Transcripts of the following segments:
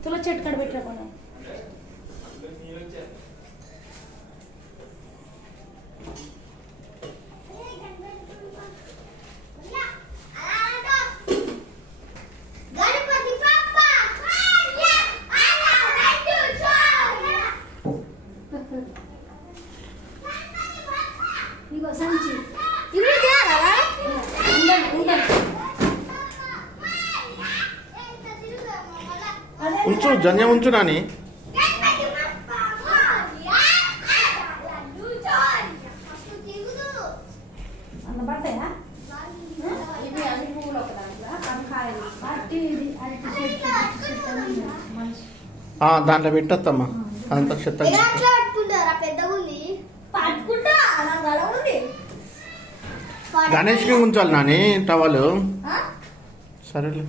तुला चटकड भेटला कोणा సంచి ఉంచు జన్య ఉంచు నాని దాంట్లో పెట్టద్దమ్మా అంత చెత్త గణేష్కి ఉంచాలి నాని టవలు సరేలే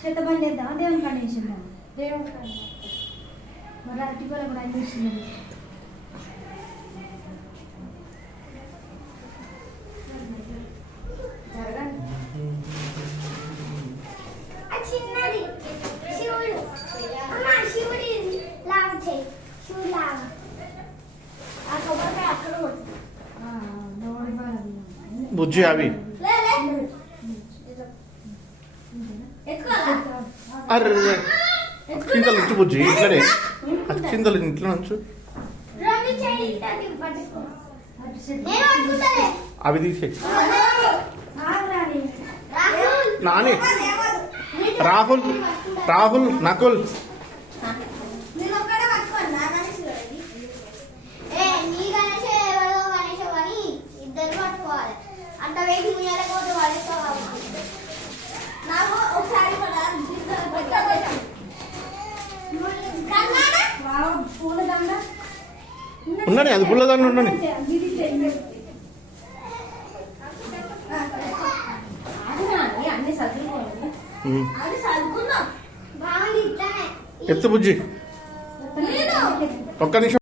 చెత్త పని చేద్దామా దేవుని కాడ వేసిందాం దేవుని కాడ మరి అరటిపల్ల కూడా అనిపిస్తుంది చిన్నది శివుడు అమ్మ శివుడి లాగా చేయి శివుడు లాగా ఆ కొబ్బరికాయ అక్కడ బుజ్జి అవి అరే చింతలు ఉంచు బుజ్జి ఇట్లనే చింతలు ఇంట్లో ఉంచు అవి తీసే నాని రాహుల్ రాహుల్ నకుల్ అంత వేసి ముయ్యాలకోటి నాకు ఒకసారి ఉన్నాడు అది పుల్లదాన్ని ఉన్నాడు ఎత్తు బుజ్జి ఒక్క నిమిషం